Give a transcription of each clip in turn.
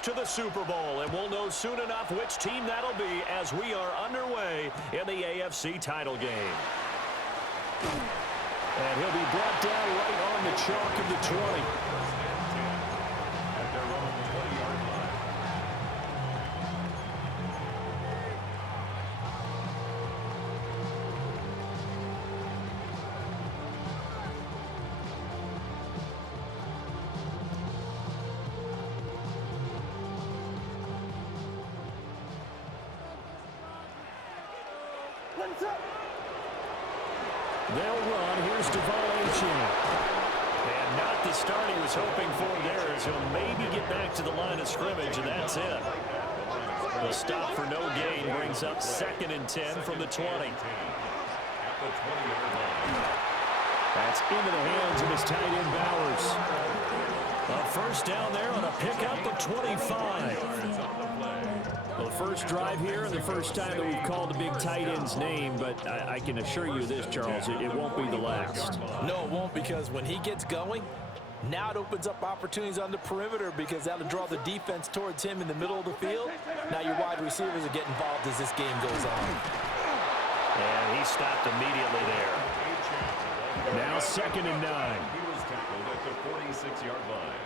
advance to the Super Bowl, and we'll know soon enough which team that'll be as we are underway in the AFC title game. And he'll be brought down right on the chalk of the 20. At their own 20-yard line. They'll run. Here's Afc. And not the start he was hoping for there, as he'll maybe get back to the line of scrimmage, and that's it. The stop for no gain brings up 2nd and 10 from the 20. That's into the hands of his tight end Bowers. A first down there on a pickup of 25. Well, the first drive here and the first time that we've called the big tight end's name, but I can assure you this, Charles, it won't be the last. No, it won't, because when he gets going, now it opens up opportunities on the perimeter, because that'll draw the defense towards him in the middle of the field. Now your wide receivers are getting involved as this game goes on. And he stopped immediately there. Now 2nd and 9. He was tackled at the 46-yard line.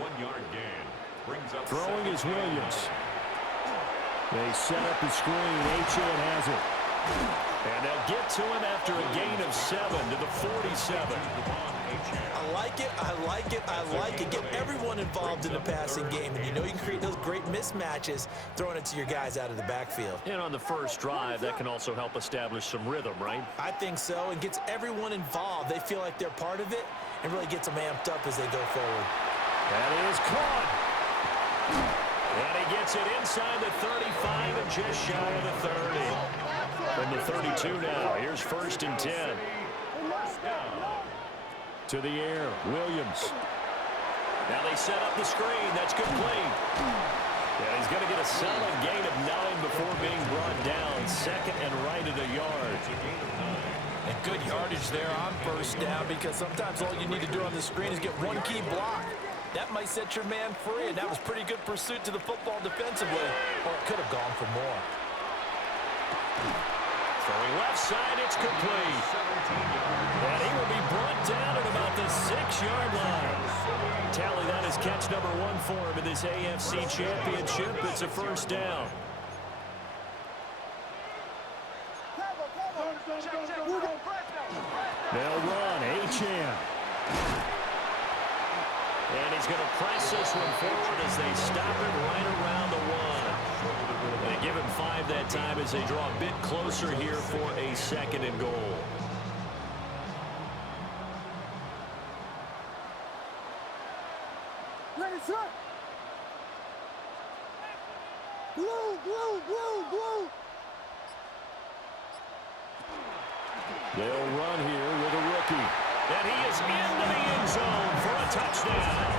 1-yard gain brings up throwing is Williams. They set up the screen. Achane has it. And they'll get to him after a gain of 7 to the 47. I like it, I like it, I like it. Get everyone involved in the passing game, and you know you can create those great mismatches throwing it to your guys out of the backfield. And on the first drive, that can also help establish some rhythm, right? I think so, and gets everyone involved. They feel like they're part of it, and really gets them amped up as they go forward. That is caught. And he gets it inside the 35 and just shy of the 30. From the 32 now, here's 1st and 10. To the air, Williams. Now they set up the screen. That's complete. And he's going to get a solid gain of 9 before being brought down. 2nd and right at a yard. And good yardage there on 1st down, because sometimes all you need to do on the screen is get one key block. That might set your man free, and that was pretty good pursuit to the football defensively. Or it could have gone for more. Throwing left side, it's complete. And he will be brought down at about the 6-yard line. Tally that is catch number 1 for him in this AFC Championship. It's a 1st down. They'll run. Achane. And he's going to press this one forward as they stop it right around the 1. They give him 5 that time as they draw a bit closer here for a 2nd and goal. They'll run here with a rookie. And he is into the end zone for a touchdown.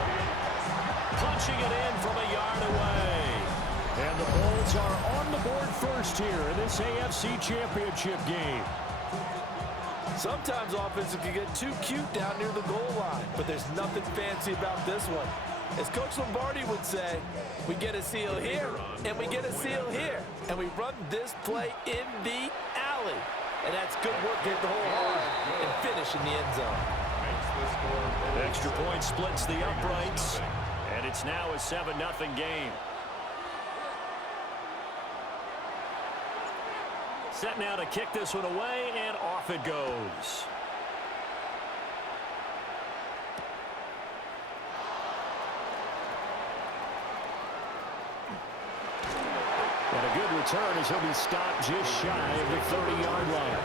Punching it in from a yard away. And the Bulls are on the board first here in this AFC Championship game. Sometimes offenses can get too cute down near the goal line, but there's nothing fancy about this one. As Coach Lombardi would say, we get a seal here, and we get a seal here, and we run this play in the alley. And that's good work to hit the hole hard and finish in the end zone. Extra point splits the uprights, and it's now a 7-0 game. Set now to kick this one away, and off it goes. And a good return as he'll be stopped just shy of the 30-yard line.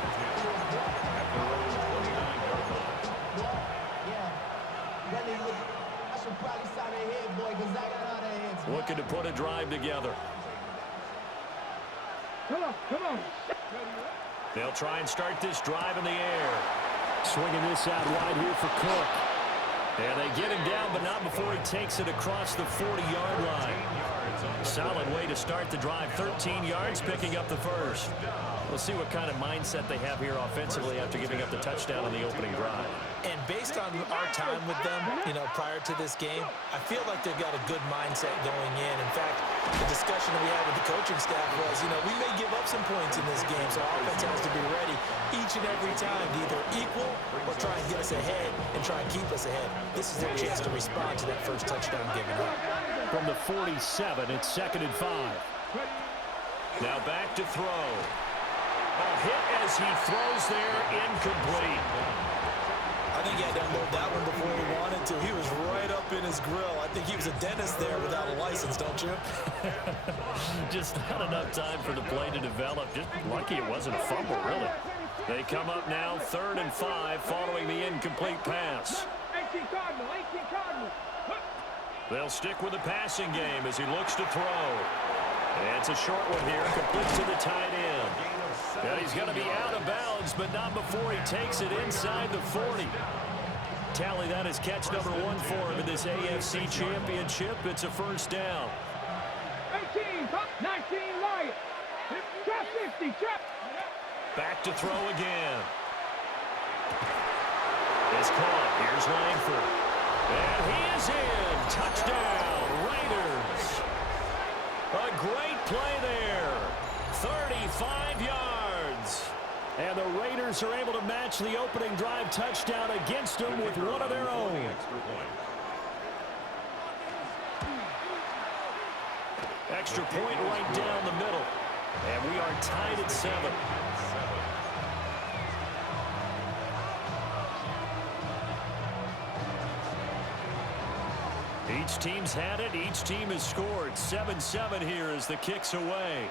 Looking to put a drive together. Come on. They'll try and start this drive in the air. Swinging this out wide here for Cook. And they get him down, but not before he takes it across the 40-yard line. solid way to start the drive. 13 yards, picking up the first. We'll see what kind of mindset they have here offensively after giving up the touchdown on the opening drive. And based on our time with them, prior to this game, I feel like they've got a good mindset going in. In fact, the discussion that we had with the coaching staff was, we may give up some points in this game, so our offense has to be ready each and every time to either equal or try and get us ahead and try and keep us ahead. This is their chance to respond to that first touchdown given up. From the 47, it's 2nd and 5. Now back to throw. A hit as he throws there, incomplete. I think he had to unload that one before he wanted to. He was right up in his grill. I think he was a dentist there without a license, don't you? Just not enough time for the play to develop. Just lucky it wasn't a fumble, really. They come up now 3rd and 5 following the incomplete pass. They'll stick with the passing game as he looks to throw. And it's a short one here, complete to the tight end. Yeah, he's going to be out of bounds, but not before he takes it inside the 40. Tally that as catch number 1 for him in this AFC Championship. It's a first down. 18, 19, Lions. Trap 50, trap. Back to throw again. It's caught. Here's Langford. And he is in. Touchdown, Raiders. A great play there. 35 yards. And the Raiders are able to match the opening drive touchdown against them with one of their own. Extra point right down the middle. And we are tied at 7. Each team's had it. Each team has scored. 7-7 here as the kick's away.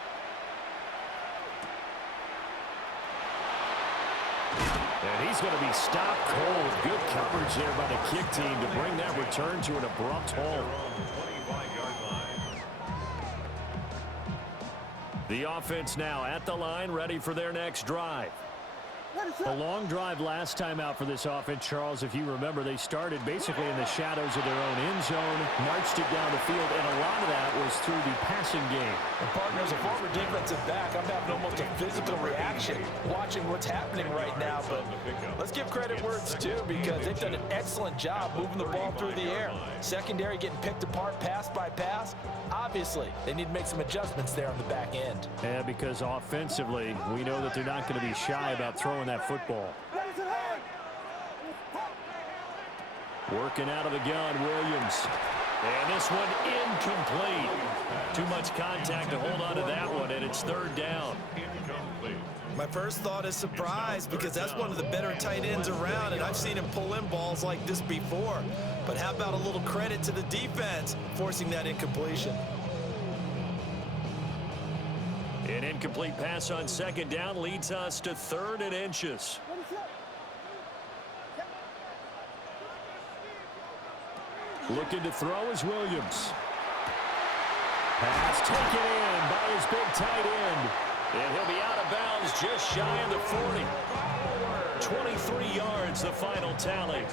And he's going to be stopped cold. Good coverage there by the kick team to bring that return to an abrupt halt. The offense now at the line, ready for their next drive. A long drive last time out for this offense, Charles. If you remember, they started basically in the shadows of their own end zone, marched it down the field, and a lot of that was through the passing game. And partner, as a former defensive back, I'm having almost a physical reaction watching what's happening right now. But let's give credit where it's due, because they've done an excellent job moving the ball through the air. Secondary getting picked apart pass by pass. Obviously, they need to make some adjustments there on the back end. Yeah, because offensively, we know that they're not going to be shy about throwing that football. Working out of the gun, Williams. And this one incomplete. Too much contact to hold on to that one, and it's 3rd down. My first thought is surprise, because that's one of the better tight ends around, and I've seen him pull in balls like this before. But how about a little credit to the defense forcing that incompletion? An incomplete pass on 2nd down leads us to 3rd and inches. Looking to throw is Williams. Pass taken in by his big tight end. And he'll be out of bounds just shy of the 40. 23 yards, the final tally.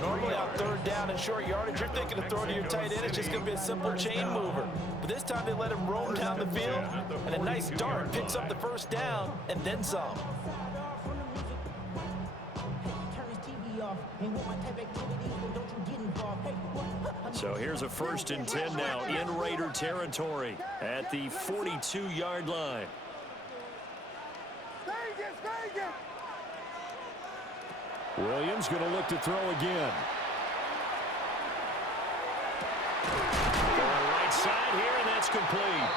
Normally on 3rd down and short yardage, you're thinking of throwing to your tight end. It's just going to be a simple chain mover. But this time they let him roam down the field, and a nice dart picks up the first down and then some. So here's a 1st and 10 now in Raider territory at the 42-yard line. Williams going to look to throw again. Right side here, and that's complete.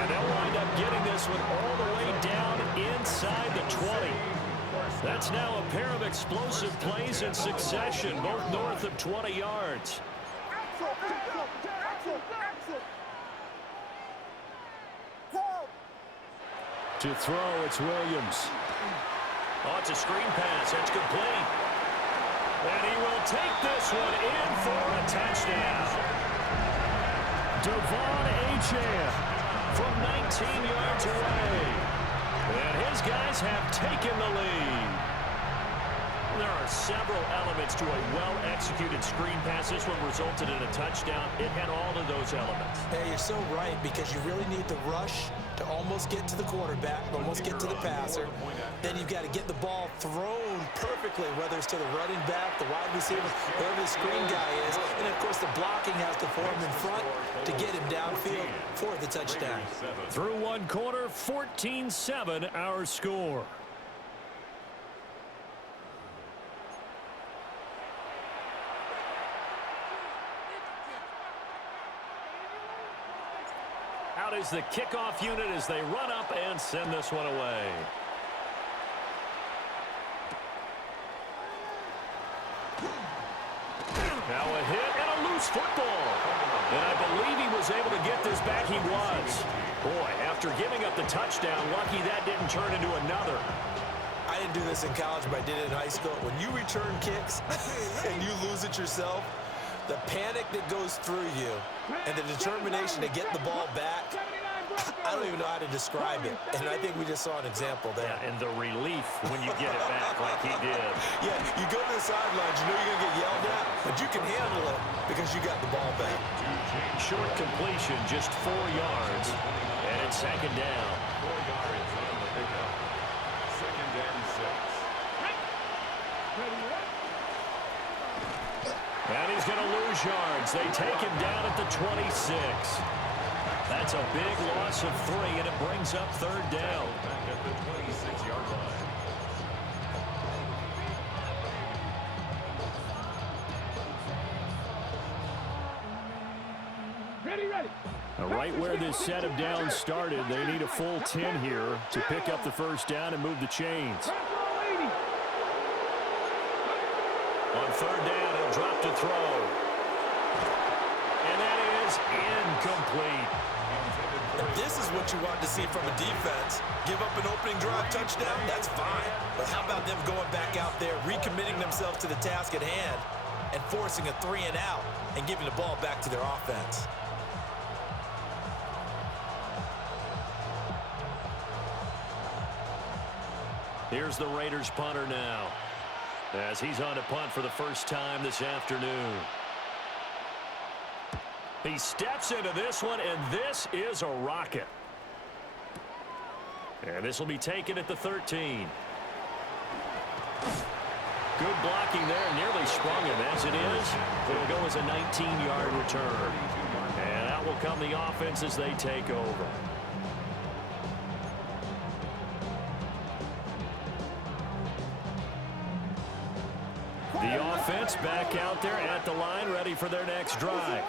And they'll wind up getting this one all the way down inside the 20. That's now a pair of explosive plays in succession, both north of 20 yards. To throw, it's Williams. Oh, it's a screen pass. It's complete. And he will take this one in for a touchdown. Devon Achane from 19 yards away. And his guys have taken the lead. There are several elements to a well-executed screen pass. This one resulted in a touchdown. It had all of those elements. Hey, you're so right, because you really need the rush to almost get to the quarterback, almost get to the passer. Then you've got to get the ball thrown perfectly, whether it's to the running back, the wide receiver, whoever the screen guy is. And, of course, the blocking has to form in front to get him downfield for the touchdown. Through one quarter, 14-7 our score. Out is the kickoff unit as they run up and send this one away. Now a hit and a loose football. And I believe he was able to get this back. He was. Boy, after giving up the touchdown, lucky that didn't turn into another. I didn't do this in college, but I did it in high school. When you return kicks and you lose it yourself, the panic that goes through you and the determination to get the ball back, I don't even know how to describe it. And I think we just saw an example there. Yeah, and the relief when you get it back like he did. Yeah, you go to the sidelines, you know you're going to get yelled at, but you can handle it because you got the ball back. Short completion, just 4 yards, and it's second down. 4 yards on the pickup. Second and 6. And he's going to lose yards. They take him down at the 26. That's a big loss of 3, and it brings up third down. Back at the 26-yard line. Ready. Right where this set of downs started, they need a full 10 here to pick up the first down and move the chains. On third down, he'll drop to throw. And that is incomplete. And this is what you want to see from a defense. Give up an opening drive touchdown, that's fine. But how about them going back out there, recommitting themselves to the task at hand, and forcing a 3 and out and giving the ball back to their offense? Here's the Raiders punter now, as he's on to punt for the first time this afternoon. He steps into this one, and this is a rocket. And this will be taken at the 13. Good blocking there, nearly sprung him. As it is, it'll go as a 19-yard return. And out will come the offense as they take over. The offense back out there at the line, ready for their next drive.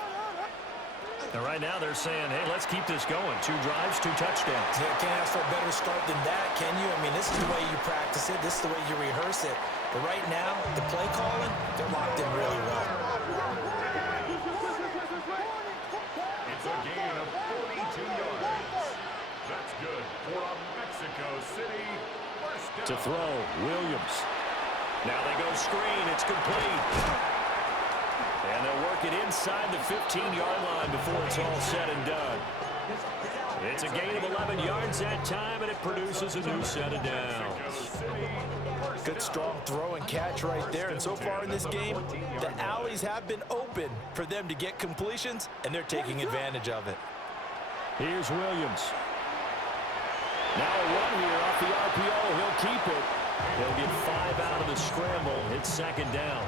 And right now they're saying, hey, let's keep this going. 2 drives, 2 touchdowns. Yeah, can't ask for a better start than that, can you? I mean, this is the way you practice it. This is the way you rehearse it. But right now, the play calling, they're locked in really well. It's a gain of 42 yards. That's good for a Mexico City first down. To throw, Williams. Now they go screen. It's complete. And they'll work it inside the 15-yard line before it's all said and done. It's a gain of 11 yards that time, and it produces a new set of downs. Good, strong throw and catch right there. And so far in this game, the alleys have been open for them to get completions, and they're taking advantage of it. Here's Williams. Now a run here off the RPO. He'll keep it. He'll get 5 out of the scramble. It's second down.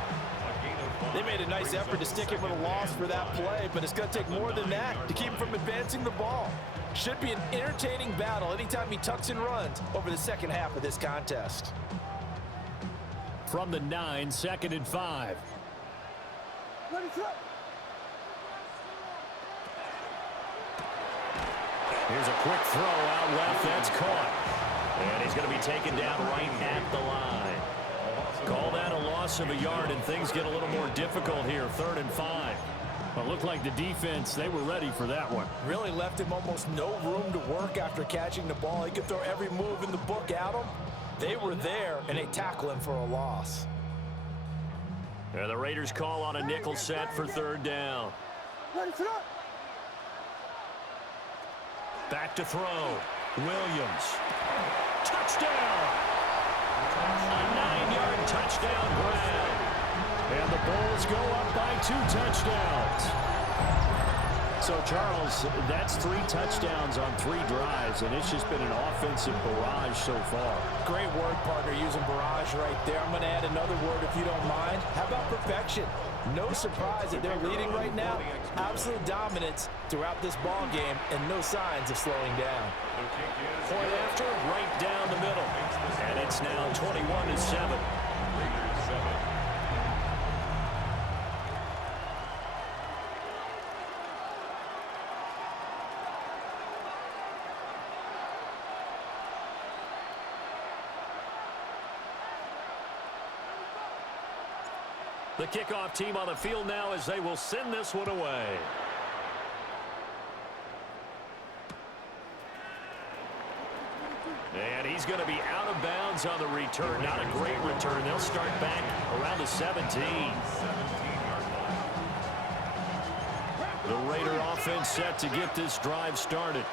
They made a nice effort to stick it with a loss for that play, but it's going to take more than that to keep him from advancing the ball. Should be an entertaining battle anytime he tucks and runs over the second half of this contest. From the 9, second and 5. Here's a quick throw out left. That's caught. And he's going to be taken down right at the line. Call that a loss of a yard, and things get a little more difficult here. 3rd and 5. Well, it looked like the defense, they were ready for that one. Really left him almost no room to work after catching the ball. He could throw every move in the book at him. They were there, and they tackle him for a loss. And the Raiders call on a nickel set for 3rd down. Back to throw. Williams. Touchdown! A 9-yard touchdown grab. And the Bulls go up by 2 touchdowns. So, Charles, that's 3 touchdowns on 3 drives, and it's just been an offensive barrage so far. Great word, partner, using barrage right there. I'm going to add another word if you don't mind. How about perfection? No surprise that they're leading right now. Absolute dominance throughout this ball game and no signs of slowing down. Point after, right down the middle. And it's now 21-7. The kickoff team on the field now as they will send this one away. And he's going to be out of bounds on the return. Not a great return. They'll start back around the 17. The Raider offense set to get this drive started.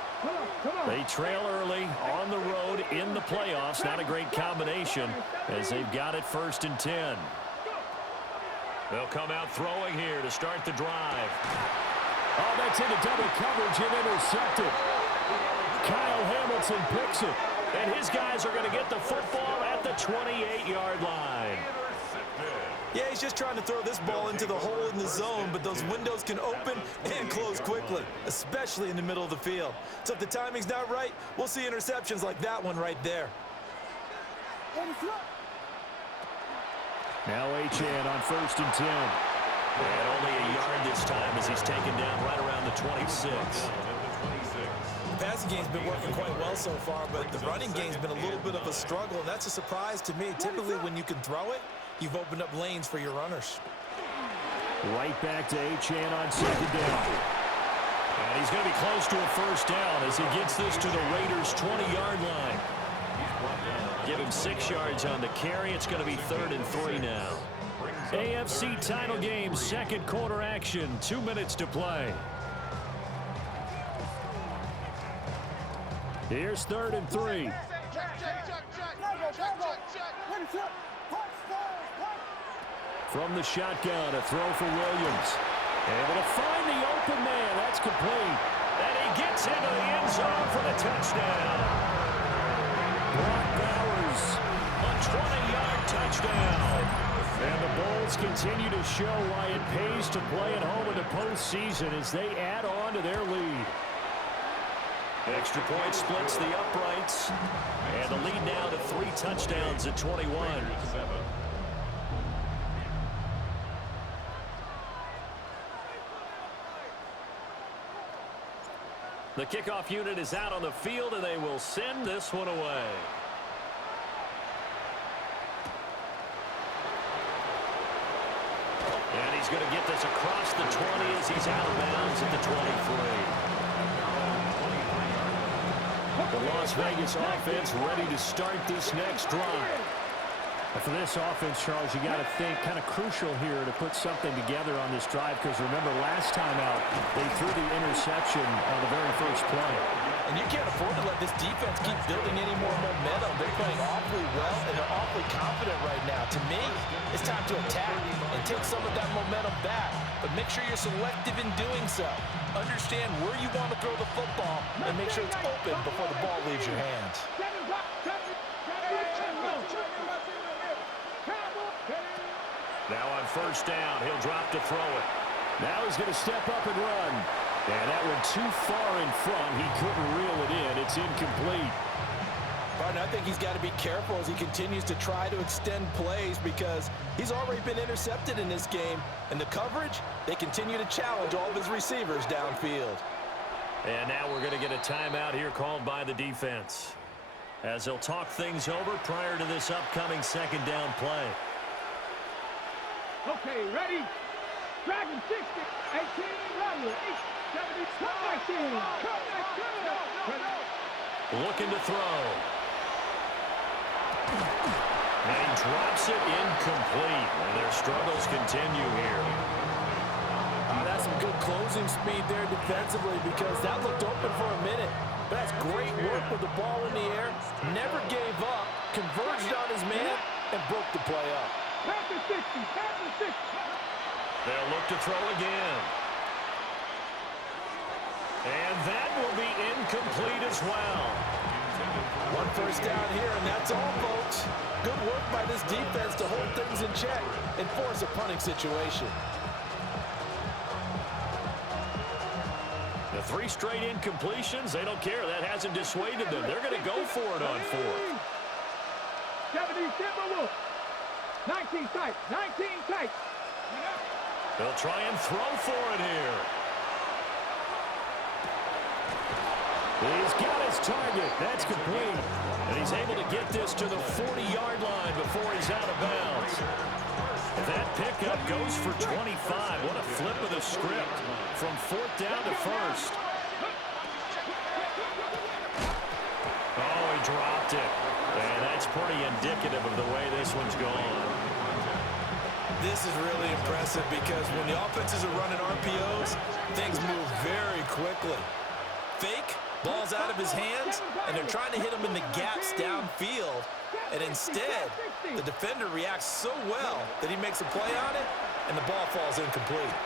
They trail early on the road in the playoffs. Not a great combination as they've got it 1st and 10. They'll come out throwing here to start the drive. Oh, that's into double coverage and intercepted. Kyle Hamilton picks it. And his guys are going to get the football at the 28-yard line. Yeah, he's just trying to throw this ball into the hole in the zone, but those windows can open and close quickly, especially in the middle of the field. So if the timing's not right, we'll see interceptions like that one right there. Now Achane on 1st and 10. And only a yard this time as he's taken down right around the 26. The passing game's been working quite well so far, but the running game's been a little bit of a struggle, and that's a surprise to me. Typically, when you can throw it, you've opened up lanes for your runners. Right back to Achane on 2nd down. And he's going to be close to a 1st down as he gets this to the Raiders' 20-yard line. Give him 6 yards on the carry. It's going to be 3rd and 3 now. AFC title game, 2nd quarter action. 2 minutes to play. Here's 3rd and 3. From the shotgun, a throw for Williams. Able to find the open man. That's complete. And he gets into the end zone for the touchdown. Brock Bowers, a 20-yard touchdown. And the Bulls continue to show why it pays to play at home in the postseason as they add on to their lead. Extra point splits the uprights. And the lead now to 3 touchdowns at 21. The kickoff unit is out on the field, and they will send this one away. And he's going to get this across the 20 as he's out of bounds at the 23. The Las Vegas offense ready to start this next drive. For this offense, Charles, you got to think kind of crucial here to put something together on this drive because remember last time out they threw the interception on the very first play. And you can't afford to let this defense keep building any more momentum. They're playing awfully well and they're awfully confident right now. To me, it's time to attack and take some of that momentum back. But make sure you're selective in doing so. Understand where you want to throw the football and make sure it's open before the ball leaves your hands. Now on 1st down, he'll drop to throw it. Now he's going to step up and run. And that one too far in front. He couldn't reel it in. It's incomplete. Partner, I think he's got to be careful as he continues to try to extend plays because he's already been intercepted in this game. And the coverage, they continue to challenge all of his receivers downfield. And now we're going to get a timeout here called by the defense as they'll talk things over prior to this upcoming 2nd down play. Okay, ready? Dragon 60, 18, Rumble, 70, 19. Looking to throw. And he drops it incomplete. And their struggles continue here. That's some good closing speed there defensively because that looked open for a minute. But that's great work with the ball in the air. Never gave up, converged on his man, and broke the play up. Past the 60, past the 60. They'll look to throw again. And that will be incomplete as well. One first down here, and that's all, folks. Good work by this defense to hold things in check and force a punting situation. The 3 straight incompletions, they don't care. That hasn't dissuaded them. They're going to go for it on 4th. 70 Timberwolves. 19 tight, 19 tight. They'll try and throw for it here. He's got his target. That's complete. And he's able to get this to the 40-yard line before he's out of bounds. That pickup goes for 25. What a flip of the script from 4th down to 1st. Oh, he dropped it. And that's pretty indicative of the way this one's gone. This is really impressive because when the offenses are running RPOs, things move very quickly. Fake, ball's out of his hands, and they're trying to hit him in the gaps downfield. And instead, the defender reacts so well that he makes a play on it, and the ball falls incomplete.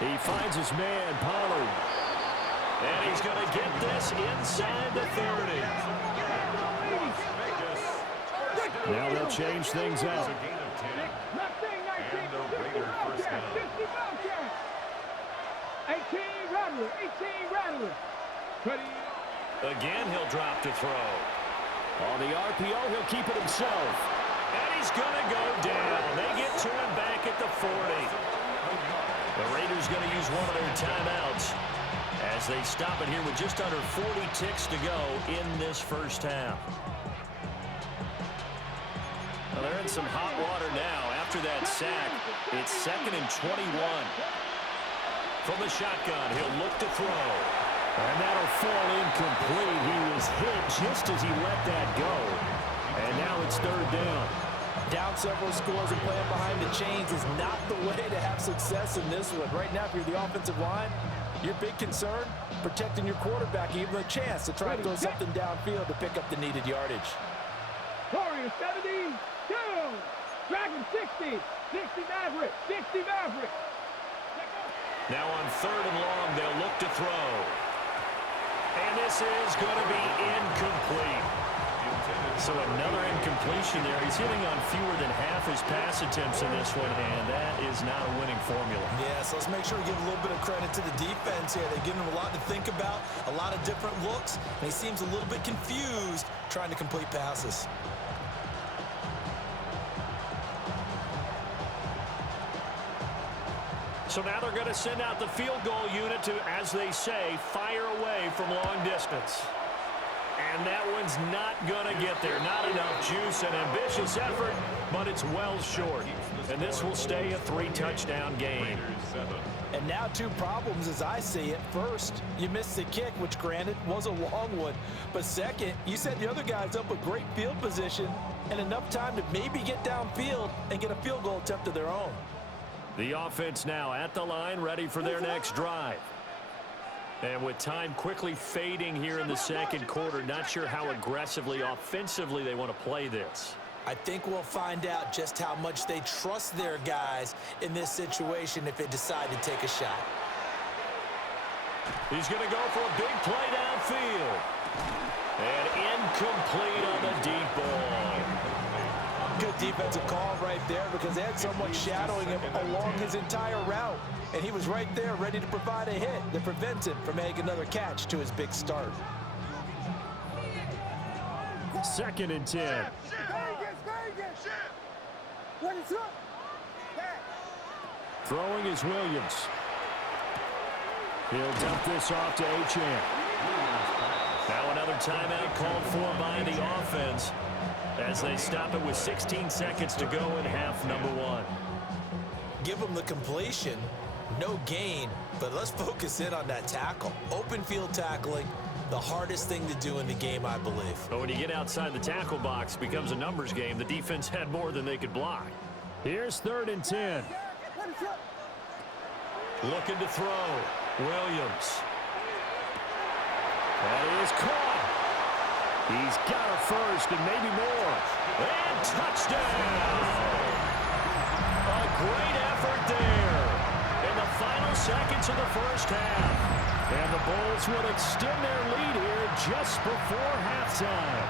He finds his man, Pollard. And he's going to get this inside the 30. Now they'll change things up. And the Raiders first down. 18 Rattler. Again, he'll drop to throw. On the RPO, he'll keep it himself. And he's going to go down. They get to him back at the 40. The Raiders going to use one of their timeouts as they stop it here with just under 40 ticks to go in this first half. Well, they're in some hot water now. After that sack, it's 2nd and 21. From the shotgun, he'll look to throw. And that'll fall incomplete. He was hit just as he let that go. And now it's 3rd down. Down several scores and playing behind the chains is not the way to have success in this one. Right now, if you're the offensive line, your big concern, protecting your quarterback, give him a chance to try to throw something downfield to pick up the needed yardage. Warriors 70, down. Dragon 60, 60 Maverick, 60 Maverick. Now on 3rd and long, they'll look to throw. And this is going to be incomplete. So another incompletion there. He's hitting on fewer than half his pass attempts in this one, and that is not a winning formula. Yeah, so let's make sure we give a little bit of credit to the defense here. They've given him a lot to think about, a lot of different looks, and he seems a little bit confused trying to complete passes. So now they're going to send out the field goal unit to, as they say, fire away from long distance. And that one's not going to get there. Not enough juice. An ambitious effort, but it's well short. And this will stay a 3-touchdown game. And now 2 problems as I see it. First, you missed the kick, which granted was a long one. But second, you set the other guys up with great field position and enough time to maybe get downfield and get a field goal attempt of their own. The offense now at the line, ready for their next drive. And with time quickly fading here in the 2nd quarter, not sure how aggressively, offensively they want to play this. I think we'll find out just how much they trust their guys in this situation if they decide to take a shot. He's going to go for a big play downfield. And incomplete on the deep ball. Good defensive call right there because they had someone shadowing him along his entire route. And he was right there ready to provide a hit that prevents him from making another catch to his big start. 2nd and 10. Throwing is Williams. He'll dump this off to Achane. Now another timeout called for by the offense as they stop it with 16 seconds to go in half number 1. Give them the completion, no gain, but let's focus in on that tackle. Open field tackling, the hardest thing to do in the game, I believe. But when you get outside the tackle box, it becomes a numbers game. The defense had more than they could block. Here's 3rd and 10. Looking to throw. Williams. That is caught. He's got a first and maybe more. And touchdown! A great effort there in the final seconds of the first half. And the Bulls would extend their lead here just before halftime.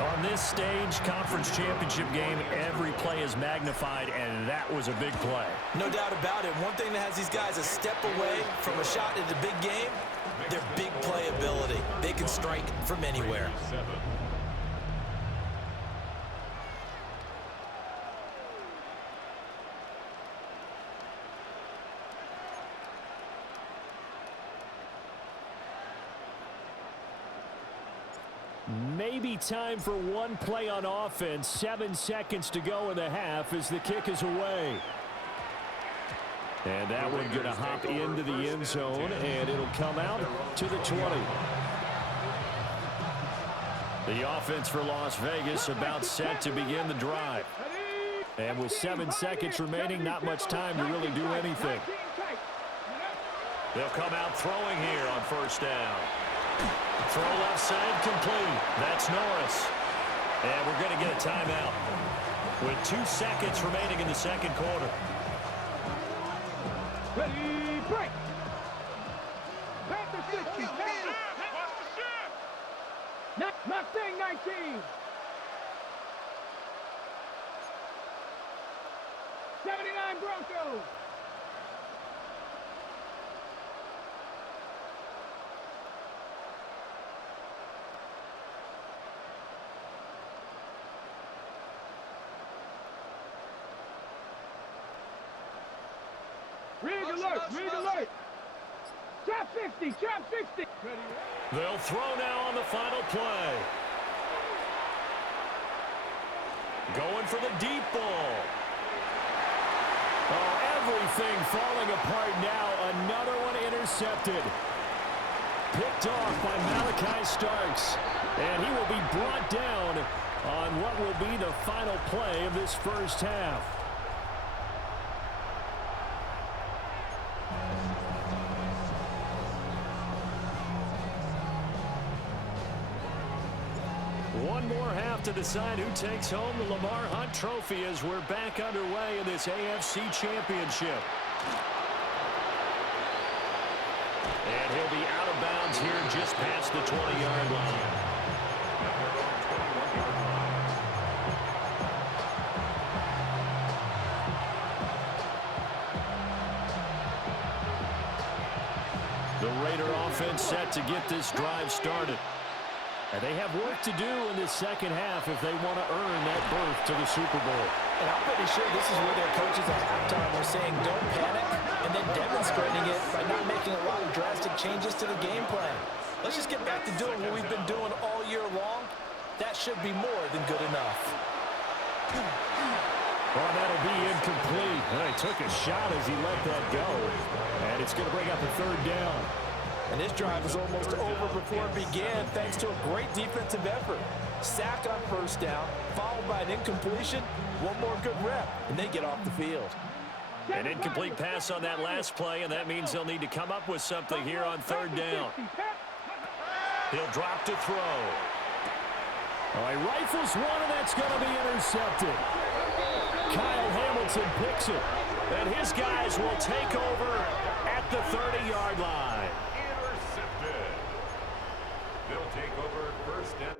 On this stage, conference championship game, every play is magnified, and that was a big play. No doubt about it. One thing that has these guys a step away from a shot in the big game, their big play ability. They can strike from anywhere. Maybe time for one play on offense. 7 seconds to go in the half as the kick is away. And that one going to hop into the end zone, and it'll come out to the 20. The offense for Las Vegas about set to begin the drive. And with 7 seconds remaining, not much time to really do anything. They'll come out throwing here on first down. Throw left side complete. That's Norris. And we're going to get a timeout with 2 seconds remaining in the second quarter. Ready, break. Panther 60. Mustang 19. 79 Broncos. Rig alert, rig alert. Trap 60, trap 60. They'll throw now on the final play. Going for the deep ball. Oh, everything falling apart now. Another one intercepted. Picked off by Malachi Starks. And he will be brought down on what will be the final play of this first half. One more half to decide who takes home the Lamar Hunt Trophy as we're back underway in this AFC Championship. And he'll be out of bounds here just past the 20-yard line. The Raider offense set to get this drive started. And they have work to do in this second half if they want to earn that berth to the Super Bowl. And I'm pretty sure this is where their coaches at halftime were saying don't panic, and then demonstrating it by not making a lot of drastic changes to the game plan. Let's just get back to doing what we've been doing all year long. That should be more than good enough. Well, that'll be incomplete. And he took a shot as he let that go. And it's going to bring up a third down. And this drive is almost over before it began thanks to a great defensive effort. Sack on first down, followed by an incompletion. One more good rep, and they get off the field. An incomplete pass on that last play, and that means they'll need to come up with something here on third down. He'll drop to throw. All right, rifles one, and that's going to be intercepted. Kyle Hamilton picks it, and his guys will take over at the 30-yard line. Intercepted. They'll take over first down.